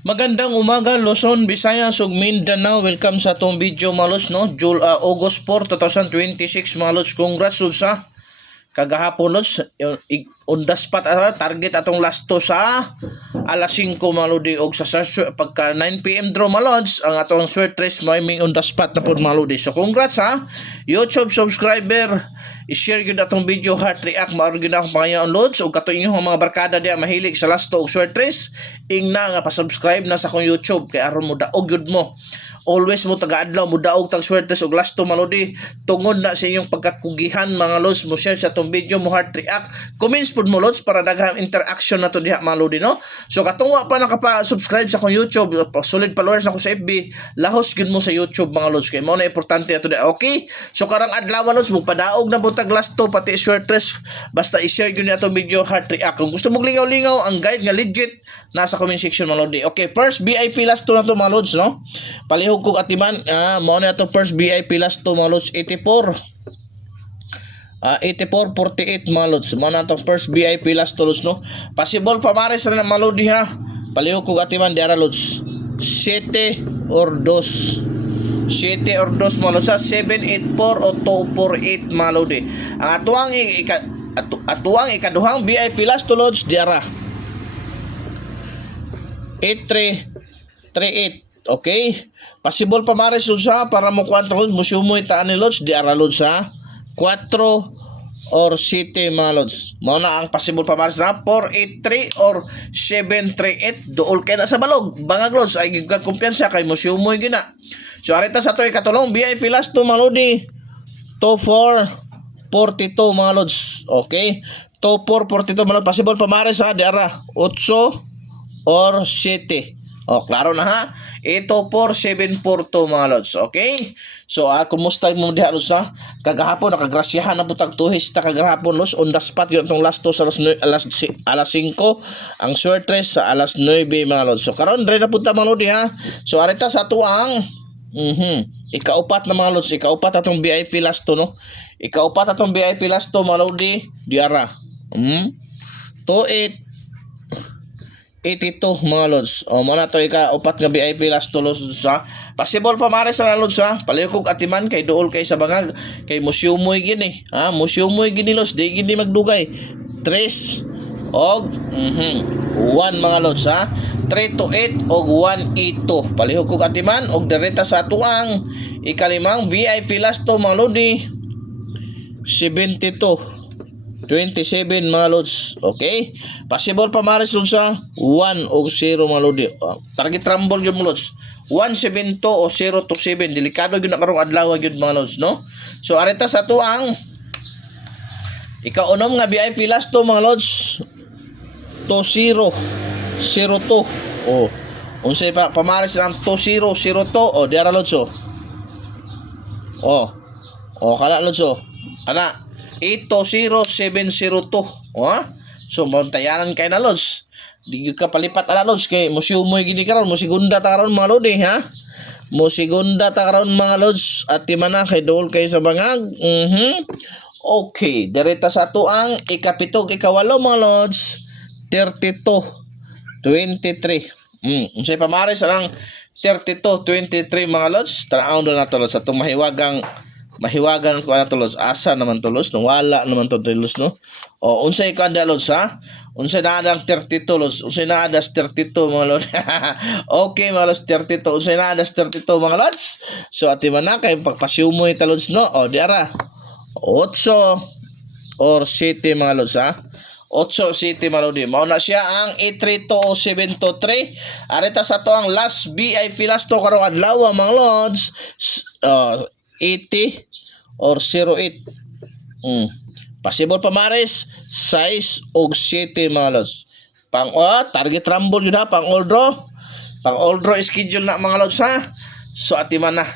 Magandang umaga Luzon, Visayas ug Mindanao. Welcome sa atong video malos no. August 4, 2026 malos. Congrats sa kagahapon los on the spot target atong lasto sa alas 5 maludi og sa pagka 9 PM draw malods ang atong sweat race may on the spot na pod maludi. So congrats ha YouTube subscriber, i-share gyud atong video, heart react maor gyud akong pangayon loads ug kato inyong mga barkada diya mahilig sa lasto og sweat race ingna nga pa-subscribe na sa akong YouTube kay aron mo daog gyud mo. Always mo taga-adlaw mo daog tag swertes og lasto maludi tungod na sa inyong pagkakugihan mga lods. Mo share sa atong video, mo heart react, comments pud mo lods para daghang interaction nato diha maludi no. So katong wa pa nakapa-subscribe sa akong YouTube, solid followers na ko sa FB, lahos gyud mo sa YouTube mga lods kay mao na importante ato diha. Okay, so karang adlaw lods mo padaog na butag lasto pati swertes, basta i-share gyud ni atong video, heart react. Kung gusto mo lingaw-lingaw ang guide nga legit nasa comment section maludi. Okay, first VIP lasto na to mga lods no. Palihog kog atiman, mao na to first VIP last to mga lods 84 84-48 mga lods. Mao na to first VIP last to lods no. Possible pamares na malodi ha. Palihog kog atiman diara lods 7 or 2 mga lods sa 784 o 248 mga lodi. Ang atuang ikaduhang VIP last to lods diara 8338. Okay, possible pa mares sa para mo kwantro mo sumoy taan ni lods di ara lods ha 4 or 7 mga lods. Mao na ang possible pa mares na 483 or 738 dool kay na sa balog bangag lods ay gigag kumpiyansa kay mo sumoy gina. So arita sa to ikatulong VIP last to malodi 2442 mga lods. Okay, 2442 mga lods possible pa mares ha di ara 8 or 7. Oh, klaro na ha. Ito 4742 mga lods. Okay? So, kumusta mo diha lods ha? Kagahapon nakagrasyahan na butag tuhis ta kagahapon lods on the spot yung tong last to sa alas 5 ang swertres sa alas 9 mga lods. So, karon dre na punta mga lodi ha. So, arita sa tuang ikaupat na mga lods, ikaupat atong VIP last to no. Ikaupat atong VIP last to mga lodi diara. 82 mga lods. O mo na to upat nga VIP last to lods sa. Possible pa mares na lods ha. Palihog atiman kay duol kay sa bangag kay musyumoy gini. Ha, musyumoy gini lods, di gini magdugay. 3 og 1 mga lods ha. 3 to 8 og 1 8. Palihog kog atiman og direta sa tuang ikalimang VIP last to mga lodi 72 27 mga lods. Okay, possible pa mares dun sa 1 o 0 mga lodi. Target rumble yun mga lods 172 o 0 to 7. Delikado yun na karong adlaw yun mga lods no. So arita sa tuang ikaunom nga VIP last to mga lods to 0 0 to unsay pamares ang to 0 0 to diara lods kana lods ana 80702 so montayanan kay na lods di ka palipat ala lods kay musyumoy gini karon musigunda ta karon mga lodi ha musigunda ta karon mga lods at timana kay dool kay sa bangag. Okay, direta sa tuang ikapitog ikawalo mga lods 32-23 unsay pamares ang 32-23 mga lods. Tanaw na nato sa itong mahiwagan ko na tulos asa naman tulos no wala naman to tulos no. Unsay ka lods ha, unsay naadang 32 lods, unsay naadas 32 mga lods. Okay mga lods 32 unsay naadas 32 mga lods. So ati man na kay pagpasiumoy ta lods no. Diara 8 or 7 mga lods ha. 8 City Malodi. Mao na siya ang 832723. Arita sa to ang last VIP last to karong adlaw mga lods 80 or 08. Possible pa mares 6 og 7 mga lods. Target rumble yun ha, pang all draw schedule na mga lods ha. So atiman na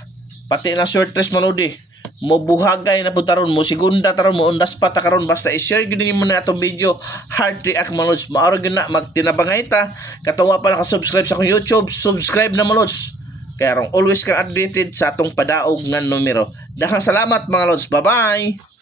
pati na swertres malodi mo buhagay na putaron mo segunda taron mo undas pa ta karon basta i-share gyud nimo na atong video, heart react mga lods. Maaro gyud na magtinabangay ta katawa pa naka-subscribe sa akong YouTube, subscribe na mga lods. Kaya always kang updated sa atong padaog nga numero. Daghang salamat mga lods. Bye-bye.